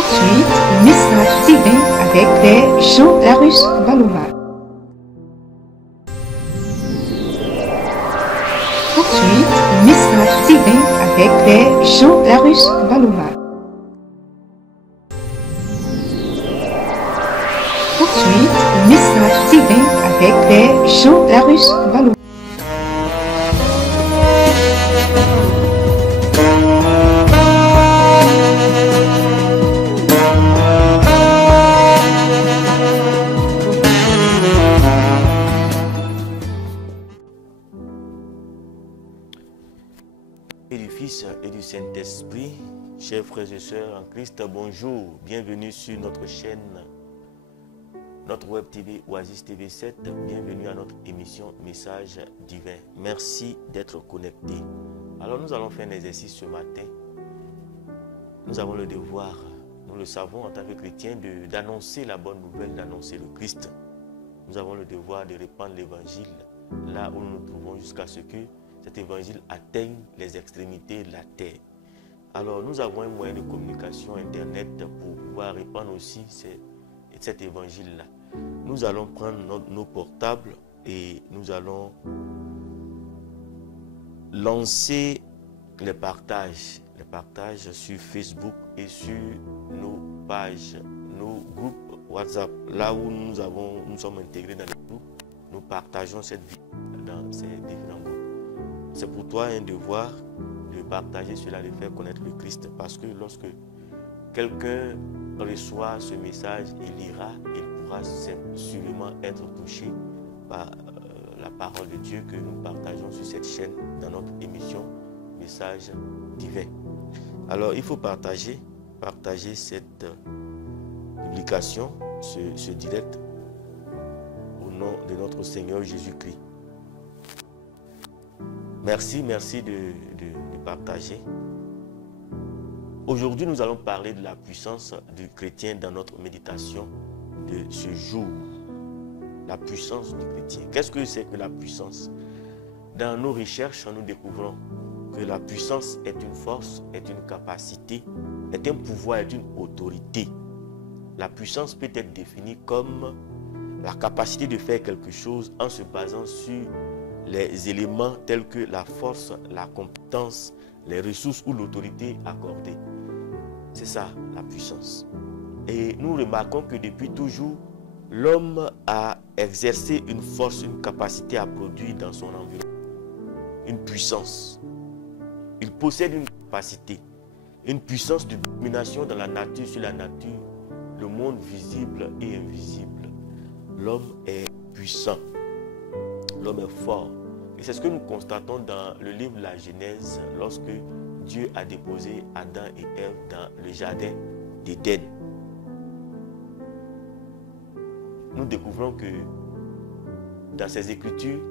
Poursuite, le message divin avec Père Jean Larus Balova. Poursuite, le message divin avec Père Jean Larus Balova. Poursuite, le message divin avec Père Jean Larus Balova. Et du Fils et du Saint-Esprit, chers frères et sœurs en Christ, bonjour, bienvenue sur notre chaîne, notre web TV Oasis TV 7, bienvenue à notre émission Message Divin. Merci d'être connecté. Alors nous allons faire un exercice ce matin. Nous avons le devoir, nous le savons en tant que chrétiens, d'annoncer la bonne nouvelle, d'annoncer le Christ. Nous avons le devoir de répandre l'évangile là où nous nous trouvons jusqu'à ce que cet évangile atteigne les extrémités de la terre. Alors nous avons un moyen de communication internet pour pouvoir répandre aussi cet évangile-là. Nous allons prendre nos portables et nous allons lancer les partages sur Facebook et sur nos pages, nos groupes WhatsApp. Là où nous sommes intégrés dans les groupes, nous partageons cette vidéo dans ces différents groupes. C'est pour toi un devoir de partager cela, de faire connaître le Christ. Parce que lorsque quelqu'un reçoit ce message, il lira, il pourra sûrement être touché par la parole de Dieu que nous partageons sur cette chaîne dans notre émission Message Divin. Alors il faut partager cette publication, ce direct, au nom de notre Seigneur Jésus-Christ. Merci de partager. Aujourd'hui, nous allons parler de la puissance du chrétien dans notre méditation de ce jour. La puissance du chrétien. Qu'est-ce que c'est que la puissance? Dans nos recherches, nous découvrons que la puissance est une force, est une capacité, est un pouvoir, est une autorité. La puissance peut être définie comme la capacité de faire quelque chose en se basant sur les éléments tels que la force, la compétence, les ressources ou l'autorité accordée. C'est ça, la puissance. Et nous remarquons que depuis toujours, l'homme a exercé une force, une capacité à produire dans son environnement. Une puissance. Il possède une capacité, une puissance de domination dans la nature, sur la nature, le monde visible et invisible. L'homme est puissant. L'homme est fort. Et c'est ce que nous constatons dans le livre de la Genèse, lorsque Dieu a déposé Adam et Ève dans le jardin d'Éden. Nous découvrons que dans ces Écritures,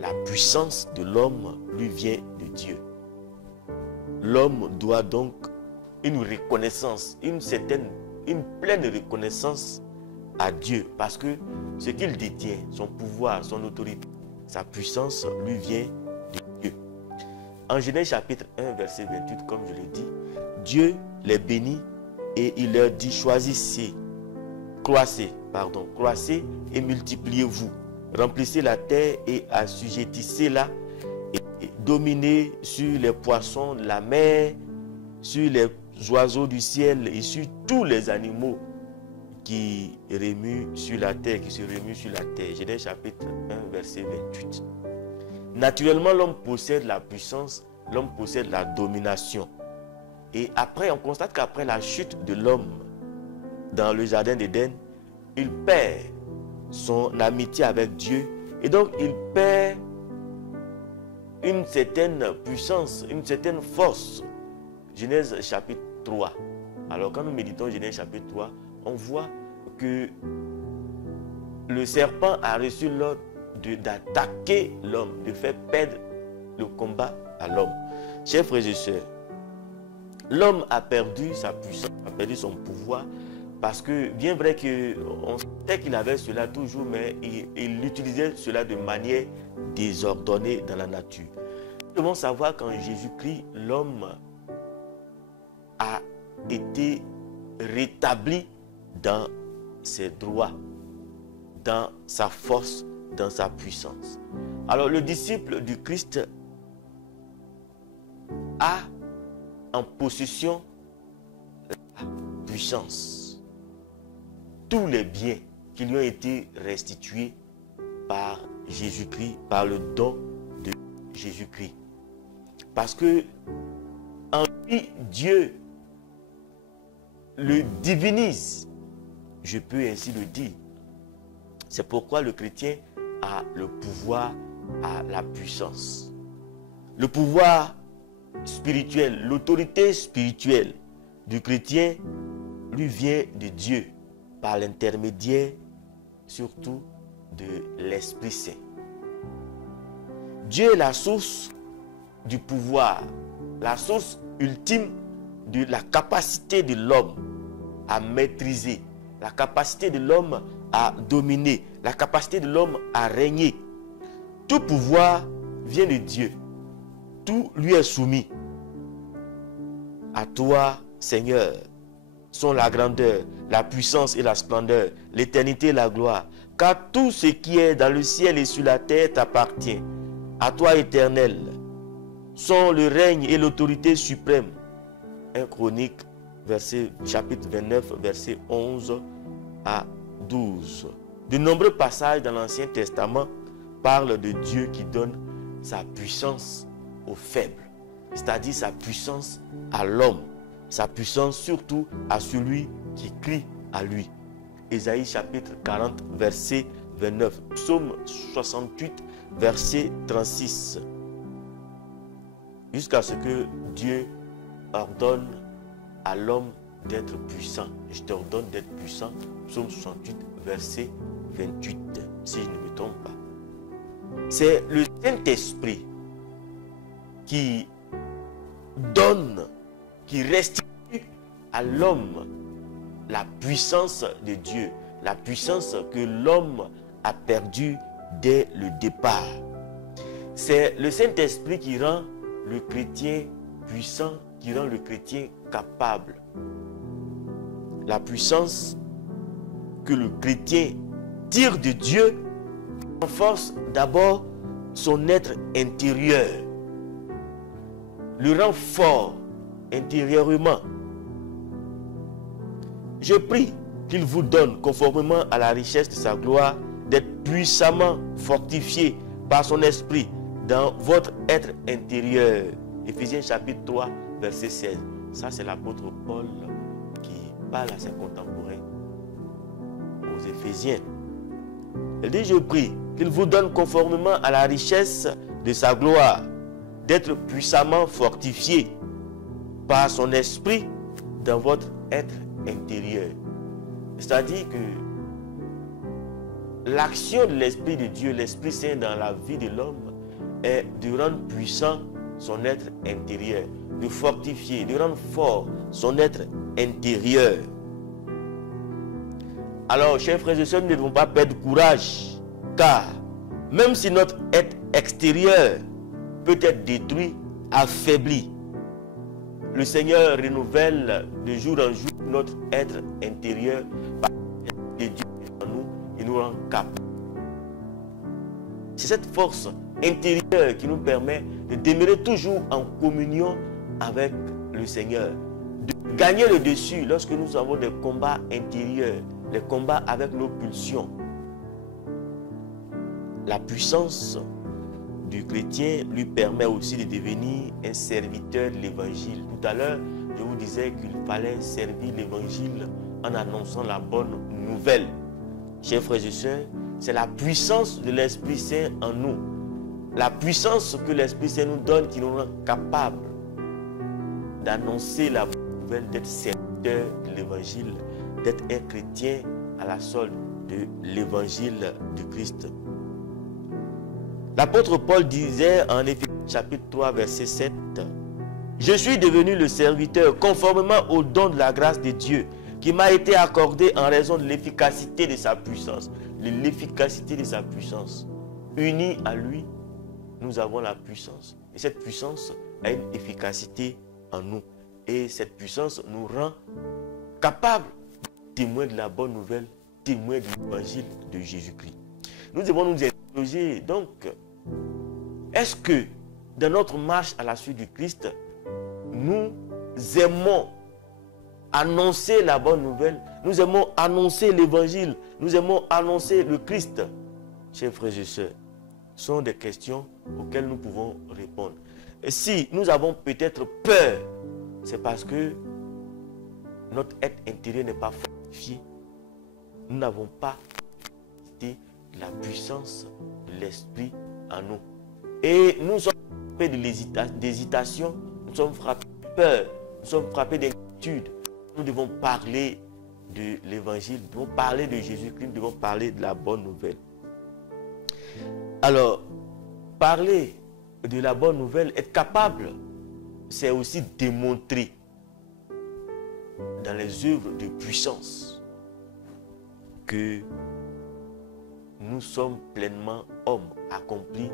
la puissance de l'homme lui vient de Dieu. L'homme doit donc une reconnaissance, une pleine reconnaissance à Dieu, parce que ce qu'il détient, son pouvoir, son autorité, sa puissance lui vient de Dieu. En Genèse chapitre 1, verset 28, comme je l'ai dit, Dieu les bénit et il leur dit: choisissez, croissez et multipliez-vous, remplissez la terre et assujettissez-la, et dominez sur les poissons de la mer, sur les oiseaux du ciel et sur tous les animaux qui remuent sur la terre, qui se remuent sur la terre. Genèse chapitre 1, verset 28. Naturellement, l'homme possède la puissance, l'homme possède la domination. Et après, on constate qu'après la chute de l'homme dans le jardin d'Éden, il perd son amitié avec Dieu et donc il perd une certaine puissance, une certaine force. Genèse chapitre 3. Alors quand nous méditons Genèse chapitre 3, on voit que le serpent a reçu l'ordre d'attaquer l'homme, de faire perdre le combat à l'homme. Chers frères et sœurs, l'homme a perdu sa puissance, a perdu son pouvoir, parce que bien vrai qu'on sait qu'il avait cela toujours, mais il utilisait cela de manière désordonnée dans la nature. Nous devons savoir qu'en Jésus-Christ, l'homme a été rétabli dans ses droits, dans sa force, dans sa puissance. Alors le disciple du Christ a en possession la puissance, tous les biens qui lui ont été restitués par Jésus-Christ, par le don de Jésus-Christ. Parce que en lui, Dieu le divinise, je peux ainsi le dire. C'est pourquoi le chrétien a le pouvoir, a la puissance. Le pouvoir spirituel, l'autorité spirituelle du chrétien lui vient de Dieu par l'intermédiaire surtout de l'Esprit Saint. Dieu est la source du pouvoir, la source ultime de la capacité de l'homme à maîtriser, la capacité de l'homme à dominer, la capacité de l'homme à régner. Tout pouvoir vient de Dieu. Tout lui est soumis. À toi, Seigneur, sont la grandeur, la puissance et la splendeur, l'éternité et la gloire. Car tout ce qui est dans le ciel et sur la terre t'appartient. À toi, Éternel, sont le règne et l'autorité suprême. 1 Chronique, chapitre 29, verset 11 à 12. De nombreux passages dans l'Ancien Testament parlent de Dieu qui donne sa puissance aux faibles, c'est-à-dire sa puissance à l'homme, sa puissance surtout à celui qui crie à lui. Ésaïe chapitre 40, verset 29. Psaume 68, verset 36. Jusqu'à ce que Dieu ordonne à l'homme d'être puissant. Je t'ordonne d'être puissant. Psaume 68, verset 28, si je ne me trompe pas. C'est le Saint-Esprit qui donne, qui restitue à l'homme la puissance de Dieu, la puissance que l'homme a perdue dès le départ. C'est le Saint-Esprit qui rend le chrétien puissant, qui rend le chrétien capable. La puissance que le chrétien tire de Dieu renforce d'abord son être intérieur, le rend fort intérieurement. Je prie qu'il vous donne, conformément à la richesse de sa gloire, d'être puissamment fortifié par son esprit dans votre être intérieur. Éphésiens chapitre 3, verset 16. Ça, c'est l'apôtre Paul qui parle à ses contemporains, aux Éphésiens. Il dit, je prie qu'il vous donne, conformément à la richesse de sa gloire, d'être puissamment fortifié par son esprit dans votre être intérieur. C'est-à-dire que l'action de l'Esprit de Dieu, l'Esprit Saint dans la vie de l'homme, est de rendre puissant son être intérieur, de fortifier, de rendre fort son être intérieur. Alors, chers frères et sœurs, nous ne devons pas perdre courage, car même si notre être extérieur peut être détruit, affaibli, le Seigneur renouvelle de jour en jour notre être intérieur par l'Esprit de Dieu en nous, il nous rend capables. C'est cette force intérieure qui nous permet de demeurer toujours en communion avec le Seigneur, de gagner le dessus lorsque nous avons des combats intérieurs, des combats avec nos pulsions. La puissance du chrétien lui permet aussi de devenir un serviteur de l'évangile. Tout à l'heure, je vous disais qu'il fallait servir l'évangile en annonçant la bonne nouvelle. Chers frères et sœurs, c'est la puissance de l'Esprit Saint en nous. La puissance que l'Esprit Saint nous donne qui nous rend capables d'annoncer la bonne nouvelle, d'être serviteur de l'évangile, d'être un chrétien à la solde de l'évangile du Christ. L'apôtre Paul disait en Éphésiens chapitre 3 verset 7, « Je suis devenu le serviteur conformément au don de la grâce de Dieu qui m'a été accordé en raison de l'efficacité de sa puissance. » L'efficacité de sa puissance. Unis à lui, nous avons la puissance. Et cette puissance a une efficacité en nous. Et cette puissance nous rend capables, témoins de la bonne nouvelle, témoins de l'évangile de Jésus-Christ. Nous devons nous interroger, donc, est-ce que dans notre marche à la suite du Christ, nous aimons annoncer la bonne nouvelle, nous aimons annoncer l'évangile, nous aimons annoncer le Christ? Chers frères et sœurs, ce sont des questions auxquelles nous pouvons répondre. Et si nous avons peut-être peur, c'est parce que notre être intérieur n'est pas fortifié. Nous n'avons pas la puissance de l'esprit en nous. Et nous sommes frappés d'hésitation, nous sommes frappés de peur, nous sommes frappés d'inquiétude. Nous devons parler de l'évangile, nous devons parler de Jésus-Christ, nous devons parler de la bonne nouvelle. Alors, parler de la bonne nouvelle, être capable, c'est aussi démontrer dans les œuvres de puissance que nous sommes pleinement hommes accomplis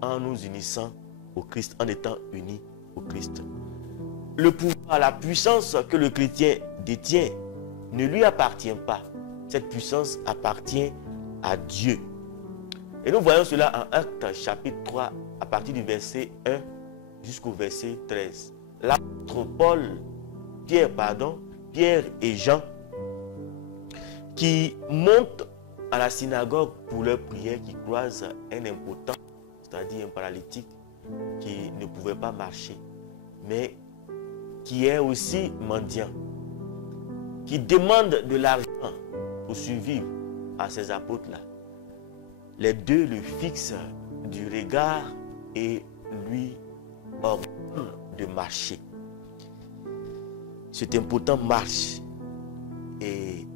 en nous unissant au Christ, en étant unis au Christ. Le pouvoir, la puissance que le chrétien détient ne lui appartient pas. Cette puissance appartient à Dieu. Et nous voyons cela en Actes chapitre 3, à partir du verset 1 jusqu'au verset 13. L'apôtre Pierre et Jean, qui montent à la synagogue pour leur prière, qui croisent un impotent, c'est-à-dire un paralytique, qui ne pouvait pas marcher, mais qui est aussi mendiant, qui demande de l'argent pour survivre à ces apôtres-là. Les deux le fixent du regard et lui ordonnent de marcher. Cet impotent marche et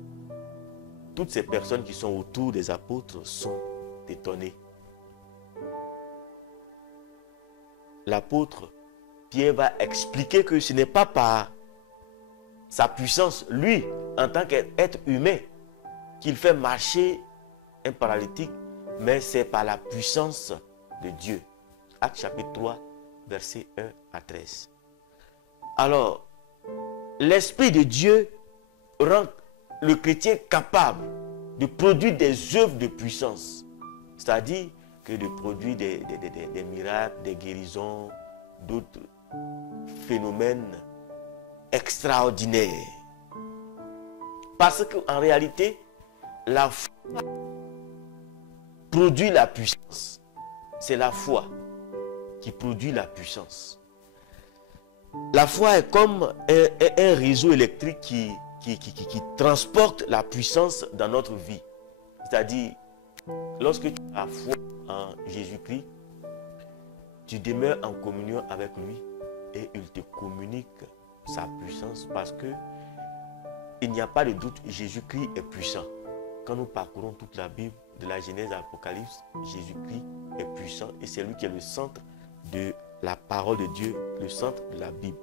toutes ces personnes qui sont autour des apôtres sont étonnées. L'apôtre Pierre va expliquer que ce n'est pas par sa puissance, lui, en tant qu'être humain, qu'il fait marcher un paralytique, mais c'est par la puissance de Dieu. Actes chapitre 3, versets 1 à 13. Alors, l'Esprit de Dieu rend le chrétien capable de produire des œuvres de puissance. C'est-à-dire que de produire des miracles, des guérisons, d'autres phénomènes extraordinaires. Parce qu'en réalité, la foi produit la puissance. C'est la foi qui produit la puissance. La foi est comme un réseau électrique qui transporte la puissance dans notre vie. C'est-à-dire, lorsque tu as foi en Jésus-Christ, tu demeures en communion avec lui et il te communique sa puissance parce que il n'y a pas de doute, Jésus-Christ est puissant. Quand nous parcourons toute la Bible, de la Genèse à l'Apocalypse, Jésus-Christ est puissant et c'est lui qui est le centre de la parole de Dieu, le centre de la Bible.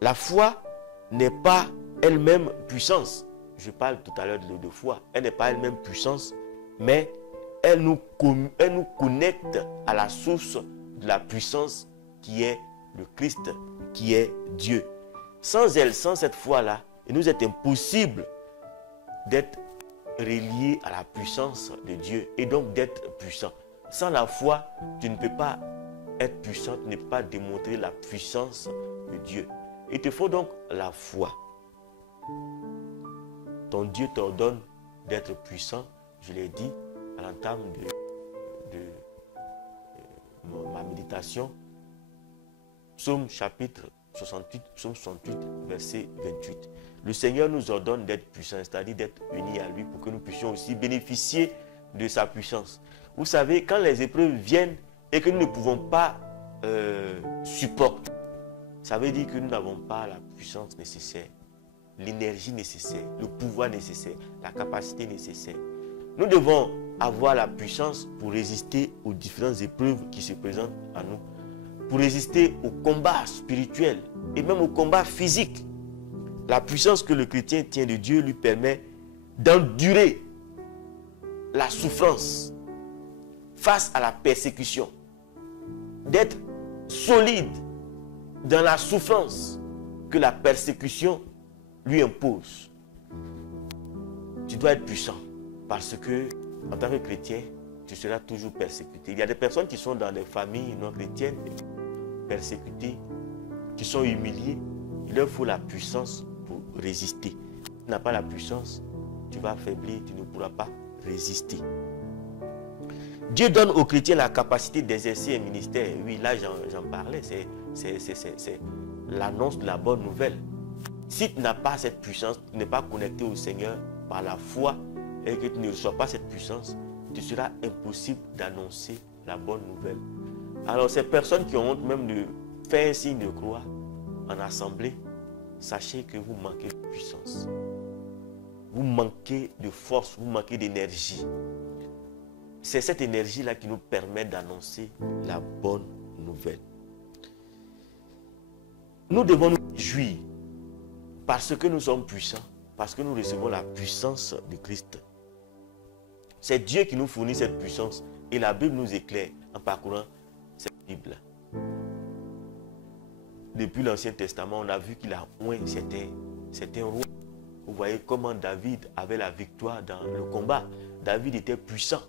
La foi n'est pas elle-même puissance. Je parle tout à l'heure de foi. Elle n'est pas elle-même puissance, mais elle nous connecte à la source de la puissance qui est le Christ, qui est Dieu. Sans elle, sans cette foi-là, il nous est impossible d'être relié à la puissance de Dieu et donc d'être puissant. Sans la foi, tu ne peux pas être puissant, tu ne peux pas démontrer la puissance de Dieu. Il te faut donc la foi. Ton Dieu t'ordonne d'être puissant, je l'ai dit à l'entame de ma méditation. Psaume chapitre 68, psaume 68, verset 28. Le Seigneur nous ordonne d'être puissants, c'est-à-dire d'être unis à lui pour que nous puissions aussi bénéficier de sa puissance. Vous savez, quand les épreuves viennent et que nous ne pouvons pas supporter, ça veut dire que nous n'avons pas la puissance nécessaire, l'énergie nécessaire, le pouvoir nécessaire, la capacité nécessaire. Nous devons avoir la puissance pour résister aux différentes épreuves qui se présentent à nous, pour résister au combat spirituel et même au combat physique. La puissance que le chrétien tient de Dieu lui permet d'endurer la souffrance face à la persécution, d'être solide dans la souffrance que la persécution lui impose. Tu dois être puissant parce que, en tant que chrétien, tu seras toujours persécuté. Il y a des personnes qui sont dans des familles non chrétiennes, persécutées, qui sont humiliées. Il leur faut la puissance pour résister. Si tu n'as pas la puissance, tu vas affaiblir, tu ne pourras pas résister. Dieu donne aux chrétiens la capacité d'exercer un ministère. Oui, là j'en parlais, c'est l'annonce de la bonne nouvelle. Si tu n'as pas cette puissance, tu n'es pas connecté au Seigneur par la foi et que tu ne reçois pas cette puissance, tu seras impossible d'annoncer la bonne nouvelle. Alors ces personnes qui ont honte même de faire un signe de croix en assemblée, sachez que vous manquez de puissance. Vous manquez de force, vous manquez d'énergie. C'est cette énergie-là qui nous permet d'annoncer la bonne nouvelle. Nous devons nous réjouir parce que nous sommes puissants, parce que nous recevons la puissance de Christ. C'est Dieu qui nous fournit cette puissance et la Bible nous éclaire en parcourant cette Bible. Depuis l'Ancien Testament, on a vu qu'il a oint certains rois. Vous voyez comment David avait la victoire dans le combat. David était puissant.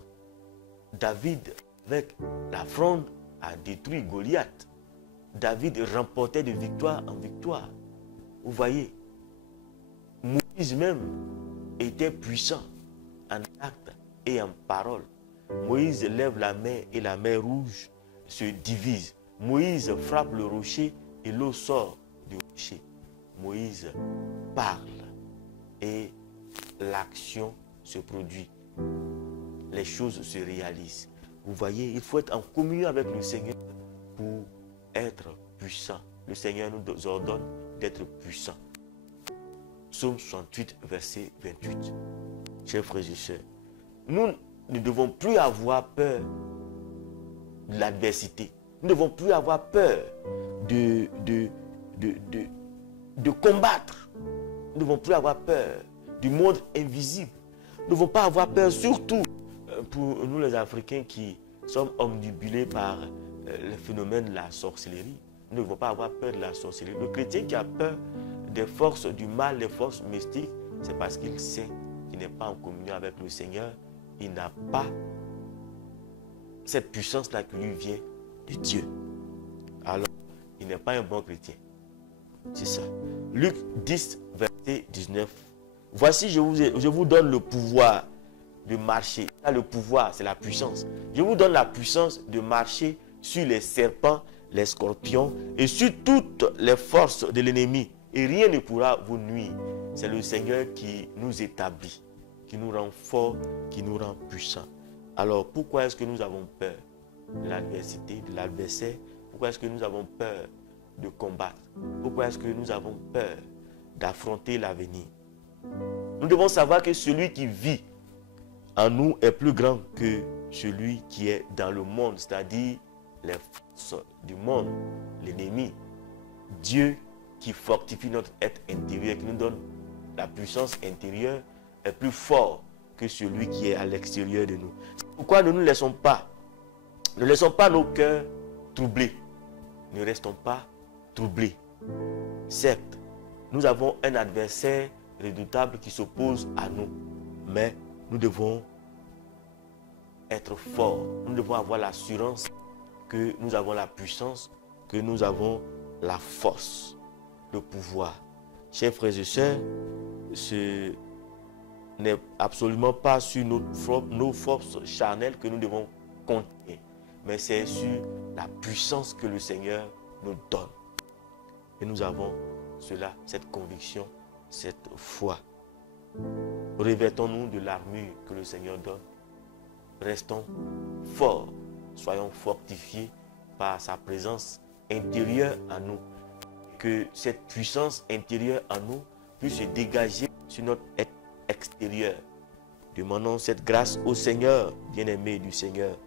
David, avec la fronde, a détruit Goliath. David remportait de victoire en victoire. Vous voyez, Moïse même était puissant en acte et en parole. Moïse lève la main et la mer rouge se divise. Moïse frappe le rocher et l'eau sort du rocher. Moïse parle et l'action se produit. Les choses se réalisent. Vous voyez, il faut être en communion avec le Seigneur pour être puissant. Le Seigneur nous ordonne d'être puissant. Psaume 68, verset 28. Chers frères et sœurs, nous ne devons plus avoir peur de l'adversité. Nous ne devons plus avoir peur de combattre. Nous ne devons plus avoir peur du monde invisible. Nous ne devons pas avoir peur, surtout pour nous les Africains qui sommes omnibulés par le phénomène de la sorcellerie. Nous ne devons pas avoir peur de la sorcellerie. Le chrétien qui a peur des forces du mal, des forces mystiques, c'est parce qu'il sait qu'il n'est pas en communion avec le Seigneur. Il n'a pas cette puissance-là qui lui vient de Dieu. Alors, il n'est pas un bon chrétien. C'est ça. Luc 10, verset 19. Voici, je vous donne le pouvoir de marcher. Là, le pouvoir, c'est la puissance. Je vous donne la puissance de marcher sur les serpents, les scorpions et sur toutes les forces de l'ennemi. Et rien ne pourra vous nuire. C'est le Seigneur qui nous établit, qui nous rend forts, qui nous rend puissants. Alors, pourquoi est-ce que nous avons peur de l'adversité, de l'adversaire? Pourquoi est-ce que nous avons peur de combattre? Pourquoi est-ce que nous avons peur d'affronter l'avenir? Nous devons savoir que celui qui vit en nous est plus grand que celui qui est dans le monde, c'est-à-dire les forces du monde, l'ennemi. Dieu qui fortifie notre être intérieur, qui nous donne la puissance intérieure, est plus fort que celui qui est à l'extérieur de nous. Pourquoi ne nous laissons pas, ne laissons pas nos cœurs troublés. Ne restons pas troublés. Certes, nous avons un adversaire redoutable qui s'oppose à nous, mais nous devons être forts. Nous devons avoir l'assurance que nous avons la puissance, que nous avons la force, le pouvoir. Chers frères et sœurs, ce n'est absolument pas sur nos forces charnelles que nous devons compter, mais c'est sur la puissance que le Seigneur nous donne. Et nous avons cela, cette conviction, cette foi. Revêtons-nous de l'armure que le Seigneur donne. Restons forts, soyons fortifiés par sa présence intérieure en nous. Que cette puissance intérieure en nous puisse se dégager sur notre être extérieur. Demandons cette grâce au Seigneur, bien-aimé du Seigneur.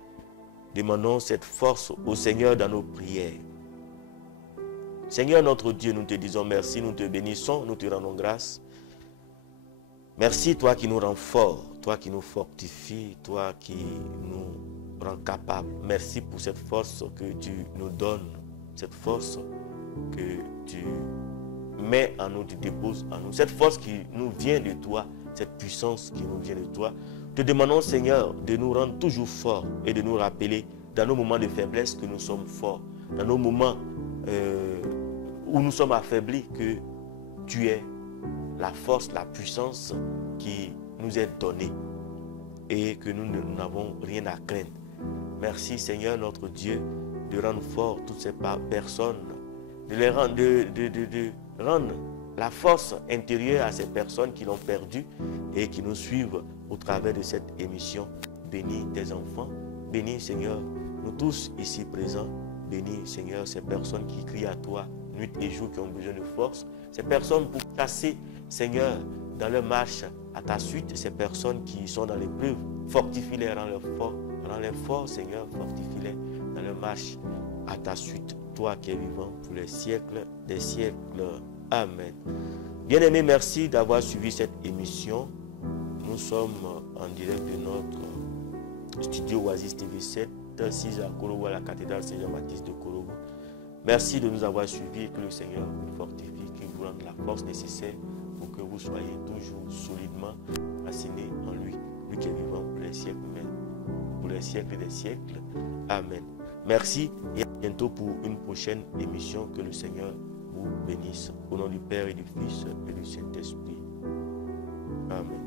Demandons cette force au Seigneur dans nos prières. Seigneur notre Dieu, nous te disons merci, nous te bénissons, nous te rendons grâce. Merci toi qui nous rends forts, toi qui nous fortifies, toi qui nous rends capables. Merci pour cette force que tu nous donnes, cette force que tu mets en nous, tu déposes en nous. Cette force qui nous vient de toi, cette puissance qui nous vient de toi, te demandons, Seigneur, de nous rendre toujours forts et de nous rappeler dans nos moments de faiblesse que nous sommes forts, dans nos moments où nous sommes affaiblis, que tu es la force, la puissance qui nous est donnée et que nous n'avons rien à craindre. Merci Seigneur notre Dieu de rendre fort toutes ces personnes, de rendre la force intérieure à ces personnes qui l'ont perdue et qui nous suivent au travers de cette émission. Bénis tes enfants, bénis Seigneur nous tous ici présents, bénis Seigneur ces personnes qui crient à toi nuit et jour, qui ont besoin de force, ces personnes pour chasser Seigneur dans leur marche à ta suite, ces personnes qui sont dans l'épreuve, fortifie-les, rends-les forts Seigneur, fortifie-les dans leur marche à ta suite, toi qui es vivant pour les siècles des siècles. Amen. Bien-aimés, merci d'avoir suivi cette émission. Nous sommes en direct de notre studio Oasis TV 7, 6 à Korobo, à la cathédrale Saint-Jean-Baptiste de Korobo. Merci de nous avoir suivis et que le Seigneur vous fortifie, qu'il vous rende la force nécessaire pour que vous soyez toujours solidement assis en lui, lui qui est vivant pour les siècles, pour les siècles des siècles. Amen. Merci et à bientôt pour une prochaine émission. Que le Seigneur vous bénisse. Au nom du Père et du Fils et du Saint-Esprit. Amen.